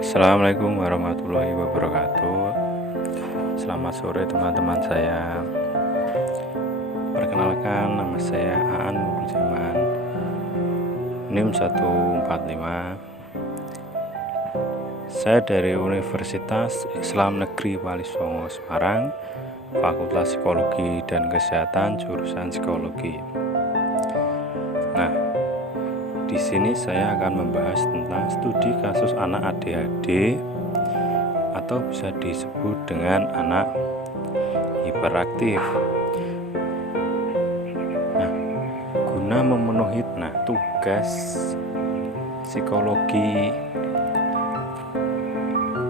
Assalamualaikum warahmatullahi wabarakatuh. Selamat sore teman-teman saya. Perkenalkan, nama saya Aan Mubuljaman, NIM 145. Saya dari Universitas Islam Negeri Wali Songo Semarang, Fakultas Psikologi dan Kesehatan, jurusan Psikologi. Nah, di sini saya akan membahas tentang studi kasus anak ADHD atau bisa disebut dengan anak hiperaktif. Nah, guna memenuhi tugas psikologi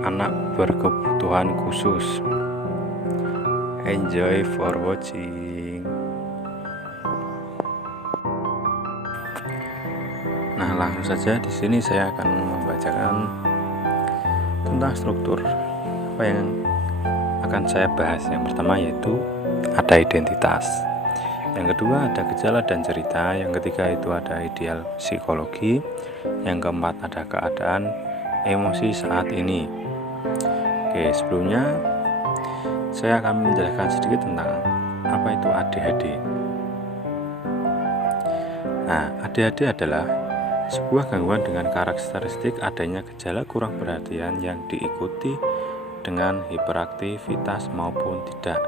anak berkebutuhan khusus. Enjoy for watching. Nah, langsung saja di sini saya akan membacakan tentang struktur apa yang akan saya bahas. Yang pertama yaitu ada identitas, yang kedua ada gejala dan cerita, yang ketiga itu ada ideal psikologi, yang keempat ada keadaan emosi saat ini. Oke, sebelumnya saya akan menjelaskan sedikit tentang apa itu ADHD. Nah, ADHD adalah sebuah gangguan dengan karakteristik adanya gejala kurang perhatian yang diikuti dengan hiperaktivitas maupun tidak.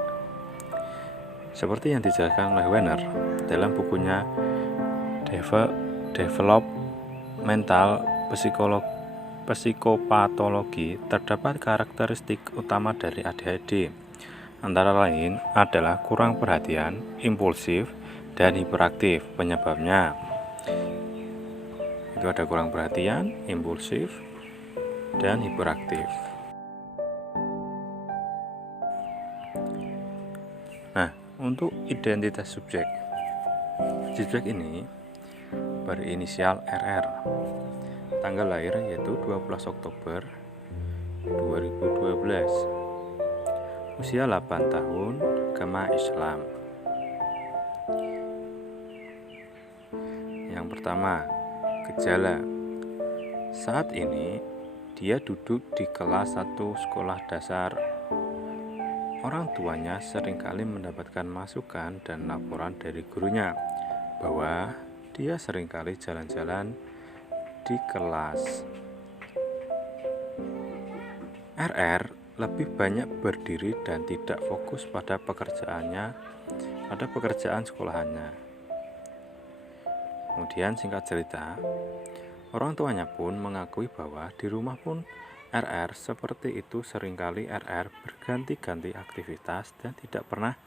Seperti yang dijelaskan oleh Wenner dalam bukunya Developmental Psikopatologi, terdapat karakteristik utama dari ADHD. Antara lain adalah kurang perhatian, impulsif, dan hiperaktif. Penyebabnya itu ada kurang perhatian, impulsif, dan hiperaktif. Nah, untuk identitas subjek ini berinisial RR. Tanggal lahir yaitu 12 Oktober 2012. Usia 8 tahun, agama Islam. Yang pertama, gejala. Saat ini dia duduk di kelas 1 sekolah dasar. Orang tuanya seringkali mendapatkan masukan dan laporan dari gurunya bahwa dia seringkali jalan-jalan di kelas. RR lebih banyak berdiri dan tidak fokus pada pekerjaan sekolahannya. Kemudian singkat cerita, orang tuanya pun mengakui bahwa di rumah pun RR seperti itu. Seringkali RR berganti-ganti aktivitas dan tidak pernah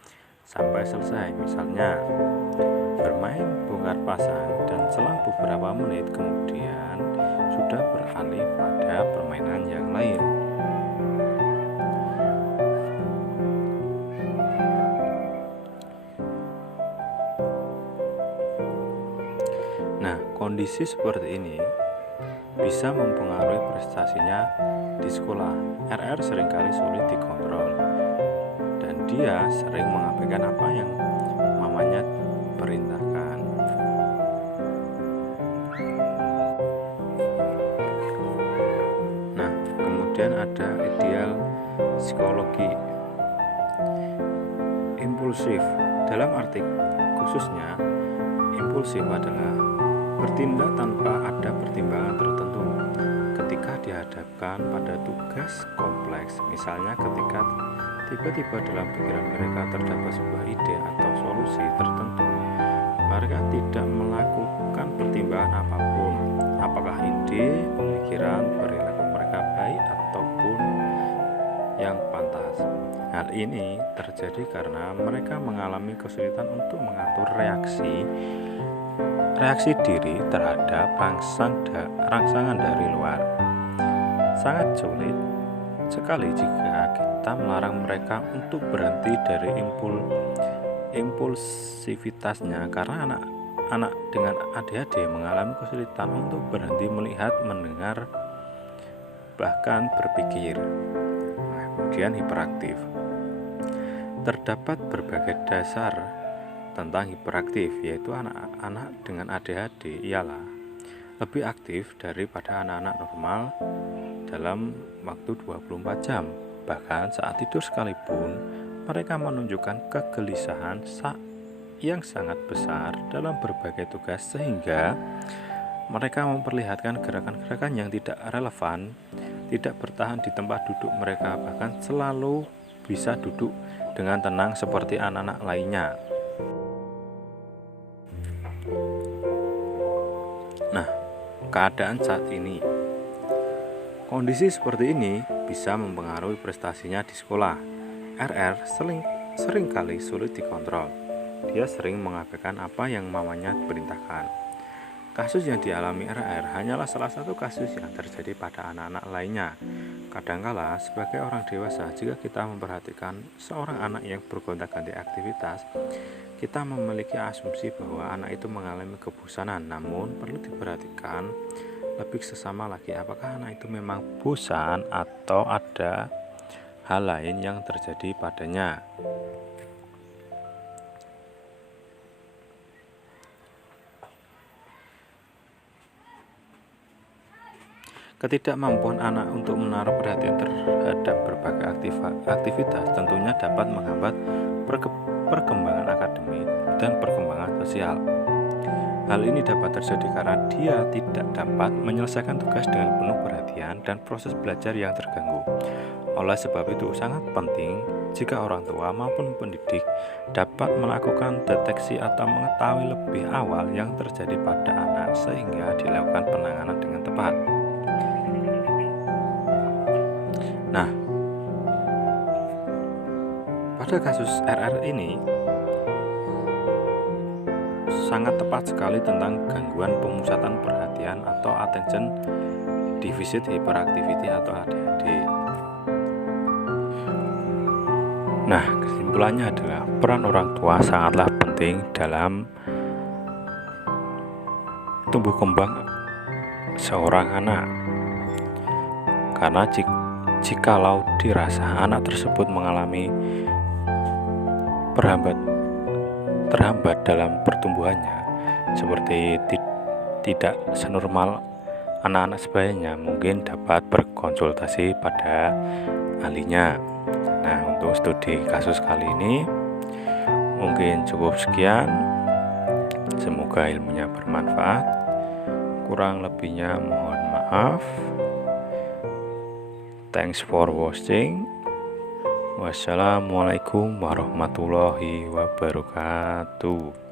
sampai selesai. Misalnya bermain bongkar pasang dan selang beberapa menit kemudian sudah beralih pada permainan yang lain. Nah, kondisi seperti ini bisa mempengaruhi prestasinya di sekolah. RR seringkali sulit dikontrol dan dia sering mengabaikan apa yang mamanya perintahkan. Nah, kemudian ada ideal psikologi. Impulsif. Dalam arti khususnya, impulsif adalah bertindak tanpa ada pertimbangan tertentu ketika dihadapkan pada tugas kompleks. Misalnya ketika tiba-tiba dalam pikiran mereka terdapat sebuah ide atau solusi tertentu, mereka tidak melakukan pertimbangan apapun, apakah ide, pemikiran, perilaku mereka baik ataupun yang pantas. Hal ini terjadi karena mereka mengalami kesulitan untuk mengatur reaksi diri terhadap rangsangan dari luar. Sangat sulit sekali jika kita melarang mereka untuk berhenti dari impulsivitasnya, karena anak dengan ADHD mengalami kesulitan untuk berhenti melihat, mendengar, bahkan berpikir. Nah, kemudian hiperaktif. Terdapat berbagai dasar tentang hiperaktif, yaitu anak-anak dengan ADHD ialah lebih aktif daripada anak-anak normal dalam waktu 24 jam. Bahkan saat tidur sekalipun, mereka menunjukkan kegelisahan yang sangat besar dalam berbagai tugas, sehingga mereka memperlihatkan gerakan-gerakan yang tidak relevan, tidak bertahan di tempat duduk mereka, bahkan selalu bisa duduk dengan tenang seperti anak-anak lainnya. Nah, keadaan saat ini, kondisi seperti ini bisa mempengaruhi prestasinya di sekolah. RR seringkali sulit dikontrol. Dia sering mengabaikan apa yang mamanya perintahkan. Kasus yang dialami RR hanyalah salah satu kasus yang terjadi pada anak-anak lainnya. Kadangkala, sebagai orang dewasa, jika kita memperhatikan seorang anak yang bergonta-ganti aktivitas, kita memiliki asumsi bahwa anak itu mengalami kebosanan. Namun, perlu diperhatikan lebih sesama lagi, apakah anak itu memang bosan atau ada hal lain yang terjadi padanya. Ketidakmampuan anak untuk menaruh perhatian terhadap berbagai aktivitas tentunya dapat menghambat perkembangan akademik dan perkembangan sosial. Hal ini dapat terjadi karena dia tidak dapat menyelesaikan tugas dengan penuh perhatian dan proses belajar yang terganggu. Oleh sebab itu, sangat penting jika orang tua maupun pendidik dapat melakukan deteksi atau mengetahui lebih awal yang terjadi pada anak sehingga dilakukan penanganan dengan tepat. Nah, pada kasus RR ini sangat tepat sekali tentang gangguan pemusatan perhatian atau attention deficit hyperactivity atau ADHD. Nah, kesimpulannya adalah peran orang tua sangatlah penting dalam tumbuh kembang seorang anak. Karena jikalau dirasa anak tersebut mengalami terhambat dalam pertumbuhannya, seperti tidak senormal anak-anak sebagainya, mungkin dapat berkonsultasi pada ahlinya. Nah, untuk studi kasus kali ini mungkin cukup sekian. Semoga ilmunya bermanfaat. Kurang lebihnya mohon maaf. Thanks for watching. Wassalamualaikum warahmatullahi wabarakatuh.